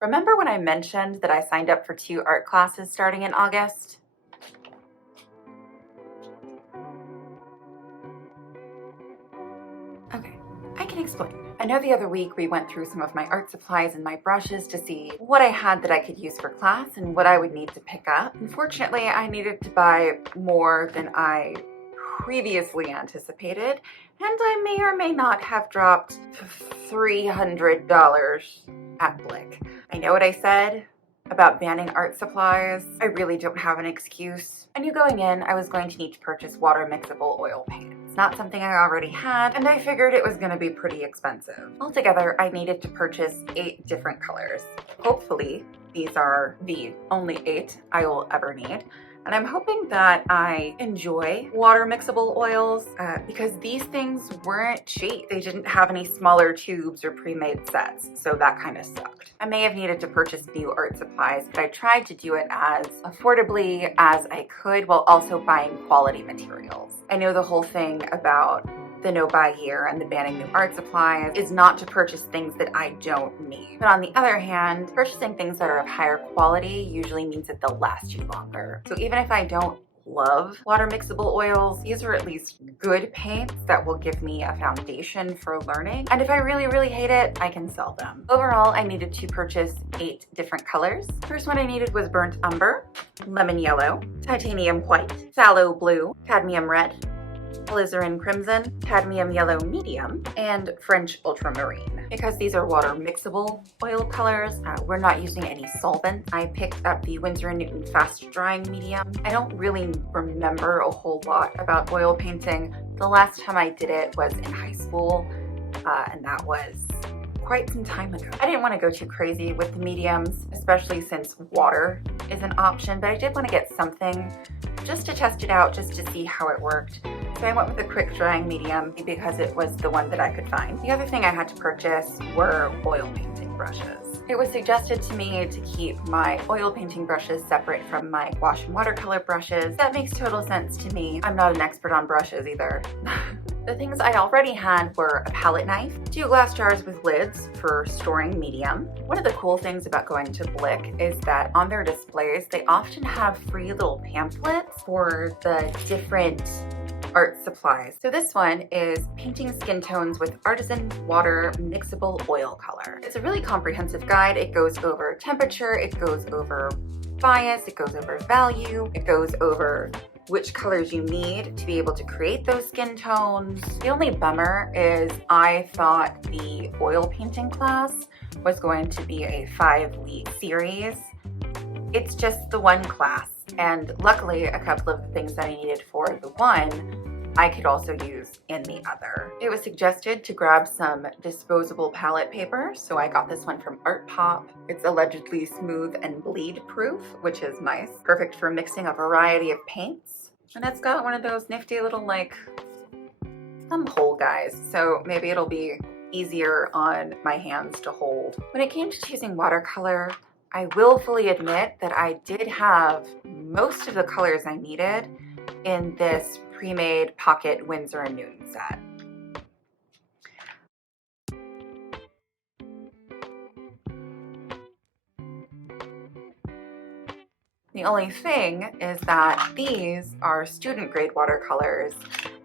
Remember when I mentioned that I signed up for 2 art classes starting in August? Okay, I can explain. I know the other week we went through some of my art supplies and my brushes to see what I had that I could use for class and what I would need to pick up. Unfortunately, I needed to buy more than I previously anticipated, and I may or may not have dropped $300 at Blick. I know what I said about banning art supplies. I really don't have an excuse. I knew going in I was going to need to purchase water mixable oil paint. It's not something I already had, and I figured it was going to be pretty expensive. Altogether, I needed to purchase 8 different colors. Hopefully, these are the only 8 I will ever need. And I'm hoping that I enjoy water mixable oils because these things weren't cheap. They didn't have any smaller tubes or pre-made sets, so that kind of sucked. I may have needed to purchase new art supplies, but I tried to do it as affordably as I could while also buying quality materials. I know the whole thing about the no-buy year and the banning new art supplies is not to purchase things that I don't need. But on the other hand, purchasing things that are of higher quality usually means that they'll last you longer. So even if I don't love water mixable oils, these are at least good paints that will give me a foundation for learning. And if I really, really hate it, I can sell them. Overall, I needed to purchase 8 different colors. First one I needed was burnt umber, lemon yellow, titanium white, phthalo blue, cadmium red, alizarin crimson, cadmium yellow medium, and French ultramarine. Because these are water mixable oil colors, we're not using any solvent. I picked up the Windsor & Newton fast drying medium. I don't really remember a whole lot about oil painting. The last time I did it was in high school, and that was quite some time ago. I didn't want to go too crazy with the mediums, especially since water is an option, but I did want to get something just to test it out, just to see how it worked. So I went with a quick drying medium because it was the one that I could find. The other thing I had to purchase were oil painting brushes. It was suggested to me to keep my oil painting brushes separate from my wash and watercolor brushes. That makes total sense to me. I'm not an expert on brushes either. The things I already had were a palette knife, 2 glass jars with lids for storing medium. One of the cool things about going to Blick is that on their displays, they often have free little pamphlets for the different art supplies. So this one is Painting Skin Tones with Artisan Water Mixable Oil Color. It's a really comprehensive guide. It goes over temperature, it goes over bias, it goes over value, it goes over which colors you need to be able to create those skin tones. The only bummer is I thought the oil painting class was going to be a 5-week series. It's just the one class, and luckily a couple of the things that I needed for the one I could also use in the other. It was suggested to grab some disposable palette paper, so I got this one from ArtPop. It's allegedly smooth and bleed proof, which is nice. Perfect for mixing a variety of paints. And it's got one of those nifty little like thumb hole guys, so maybe it'll be easier on my hands to hold. When it came to choosing watercolor, I will fully admit that I did have most of the colors I needed in this pre-made pocket Windsor & Newton set. The only thing is that these are student grade watercolors,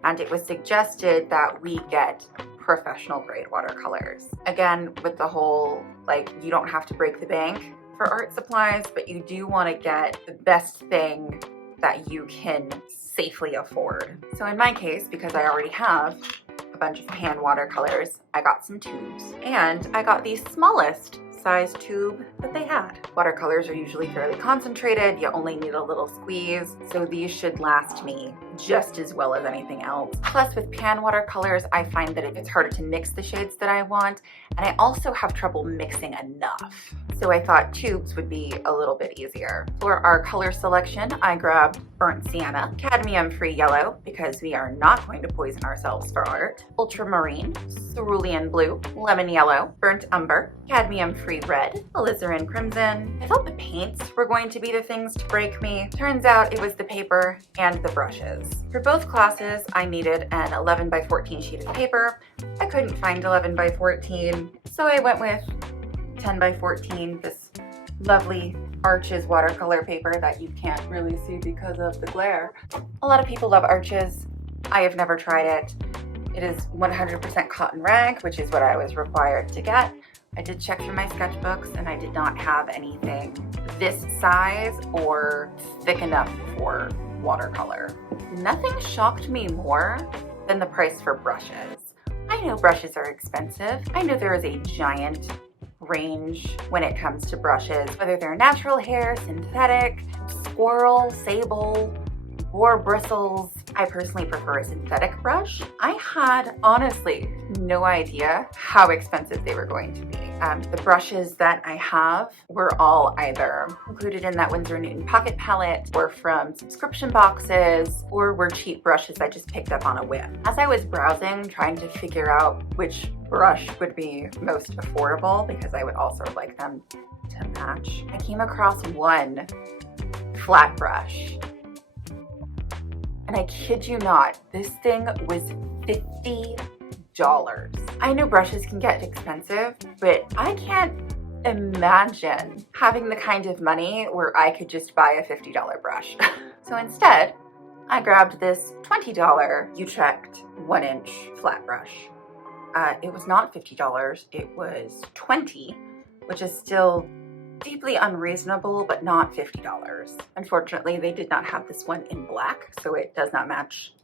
and it was suggested that we get professional grade watercolors. Again, with the whole, like, you don't have to break the bank for art supplies, but you do want to get the best thing that you can safely afford. So in my case, because I already have a bunch of pan watercolors, I got some tubes, and I got the smallest size tube that they had. Watercolors are usually fairly concentrated. You only need a little squeeze, so these should last me just as well as anything else. Plus, with pan watercolors, I find that it's harder to mix the shades that I want, and I also have trouble mixing enough. So I thought tubes would be a little bit easier. For our color selection, I grabbed burnt sienna, cadmium-free yellow, because we are not going to poison ourselves for art, ultramarine, cerulean blue, lemon yellow, burnt umber, cadmium-free red, alizarin crimson. I thought the paints were going to be the things to break me. Turns out it was the paper and the brushes. For both classes, I needed an 11 by 14 sheet of paper. I couldn't find 11 by 14, so I went with 10 by 14, this lovely Arches watercolor paper that you can't really see because of the glare. A lot of people love Arches. I have never tried it. It is 100% cotton rag, which is what I was required to get. I did check through my sketchbooks and I did not have anything this size or thick enough for watercolor. Nothing shocked me more than the price for brushes. I know brushes are expensive. I know there is a giant range when it comes to brushes, whether they're natural hair, synthetic, squirrel, sable, boar bristles. I personally prefer a synthetic brush. I had honestly no idea how expensive they were going to be. The brushes that I have were all either included in that Windsor pocket palette or from subscription boxes, or were cheap brushes I just picked up on a whim. As I was browsing, trying to figure out which brush would be most affordable, because I would also like them to match, I came across one flat brush. And I kid you not, this thing was $50. I know brushes can get expensive, but I can't imagine having the kind of money where I could just buy a $50 brush. So instead, I grabbed this $20 Utrecht 1-inch flat brush. It was not $50, it was $20, which is still deeply unreasonable, but not $50. Unfortunately, they did not have this one in black, so it does not match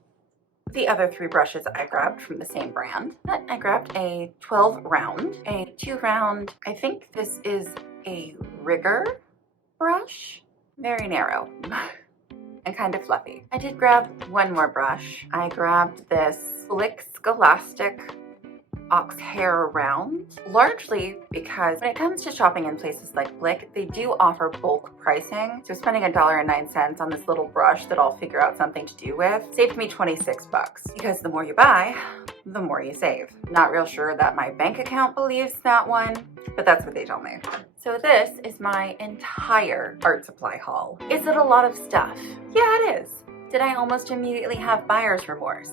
the other 3 brushes I grabbed from the same brand. But I grabbed a 12 round, a 2 round, I think this is a rigger brush, very narrow and kind of fluffy. I did grab one more brush. I grabbed this Blick Scholastic ox hair round, largely because when it comes to shopping in places like Blick, they do offer bulk pricing. So spending $1.09 on this little brush that I'll figure out something to do with saved me 26 bucks, because the more you buy, the more you save. Not real sure that my bank account believes that one, but that's what they tell me. So this is my entire art supply haul. Is it a lot of stuff? Yeah, it is. Did I almost immediately have buyer's remorse?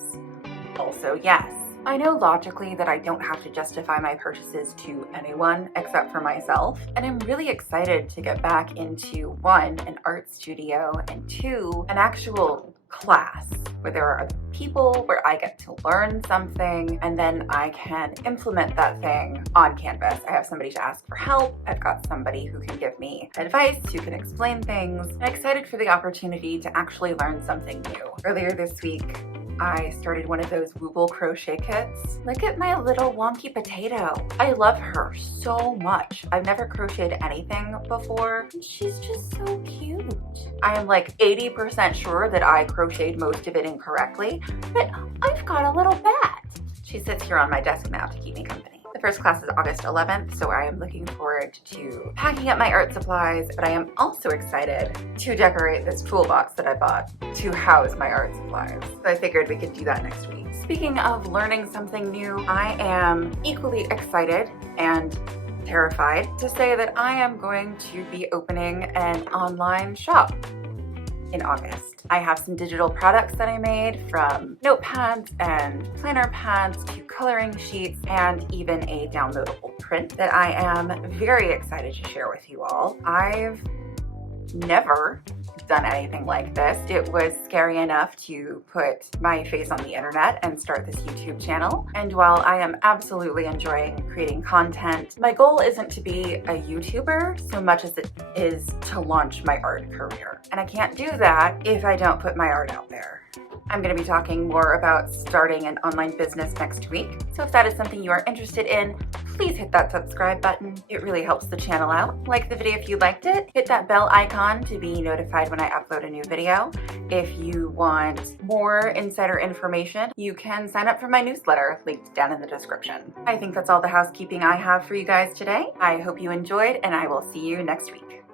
Also, yes. I know logically that I don't have to justify my purchases to anyone except for myself, and I'm really excited to get back into 1, an art studio, and 2, an actual class where there are other people, where I get to learn something, and then I can implement that thing on canvas. I have somebody to ask for help. I've got somebody who can give me advice, who can explain things. I'm excited for the opportunity to actually learn something new. Earlier this week, I started one of those Wooble crochet kits. Look at my little wonky potato. I love her so much. I've never crocheted anything before, and she's just so cute. I am like 80% sure that I crocheted most of it incorrectly, but I've got a little bat. She sits here on my desk now to keep me company. The first class is August 11th, so I am looking forward to packing up my art supplies, but I am also excited to decorate this toolbox that I bought to house my art supplies. So I figured we could do that next week. Speaking of learning something new, I am equally excited and terrified to say that I am going to be opening an online shop in August. I have some digital products that I made, from notepads and planner pads to coloring sheets and even a downloadable print that I am very excited to share with you all. I've never done anything like this. It was scary enough to put my face on the internet and start this YouTube channel. And while I am absolutely enjoying creating content, my goal isn't to be a YouTuber so much as it is to launch my art career. And I can't do that if I don't put my art out there. I'm going to be talking more about starting an online business next week. So if that is something you are interested in, please hit that subscribe button. It really helps the channel out. Like the video if you liked it. Hit that bell icon to be notified when I upload a new video. If you want more insider information, you can sign up for my newsletter, linked down in the description. I think that's all the housekeeping I have for you guys today. I hope you enjoyed, and I will see you next week.